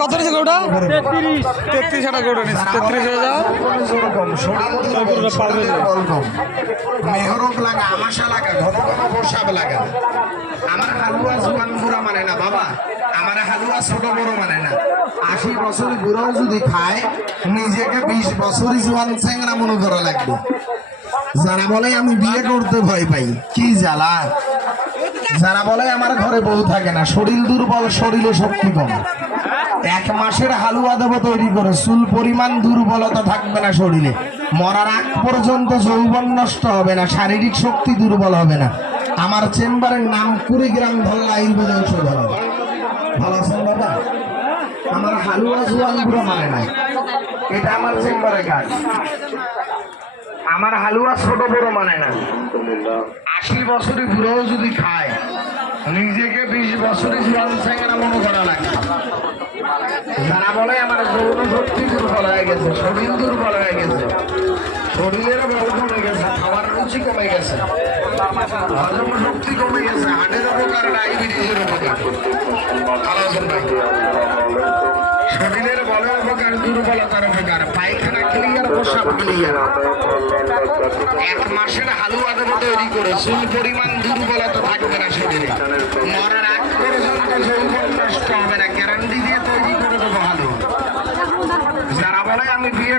কত নিয়েছে গৌটা তেত্রিশ। হাজার নিয়েছে তেত্রিশ হাজার। মেহরক লাগা আমাশা লাগা ঘন ঘন লাগা। আমার হালুয়া জুয়ান বুড়া মানে না বাবা। আমার হালুয়া ছোট বড় মানে না। আশি বছর বুড়াও যদি খায় নিজেকে বিশ বছরই জুয়ান চেংরা মনে করা লাগবে। যারা বলে আমি বিয়ে করতে ভয় পাই কি জ্বালা? যারা বলে আমার ঘরে বউ থাকে না শরীর দুর্বল শরীরে শক্তি কম। এক মাসের হালুয়া দেবো তৈরি করে। চুল পরিমাণ দুর্বলতা থাকবে না শরীরে। মরার আগ পর্যন্ত যৌবন নষ্ট হবে না, শারীরিক শক্তি দুর্বল হবে না। আমার চেম্বারের নাম কুড়িগ্রাম ধল্লা আয়ুর্বেদ ঔষধালয়। ভালো আছেন বাবা? আমার হালুয়া জুয়ান পুরো মানে নাই। এটা আমার চেম্বারের কাজ। আমার হালুয়া ছোট বড় মানে না আশি বছরই বুড়োও যদি খায়, নিজেকে বিশ বছরই জোয়ান স্যাংরা মনে করা লাগে। যারা বলে আমার যৌন শক্তি দুর্বল হয়ে গেছে, শরীর দুর্বল হয়ে গেছে। শরীরের বল কমে গেছে খাবার রুচি কমে গেছে। হজম শক্তি কমে গেছে হাটের উপকার ডায়াবেটিসের উপকার শরীরের বলের উপকার, দুর্বলতার উপকার, পায়খানা ক্লিয়ার প্রসাব ক্লিয়ার এক মাসের হালুয়া দেবো তৈরি করে, চুল পরিমাণ দুর্বলতা থাকবে না শরীরে। মরার আগ পর্যন্ত যৌবন নষ্ট হবে না, গ্যারান্টি দিয়ে তৈরি করে দেবো হালুয়া যারা বলে আমি বিয়ে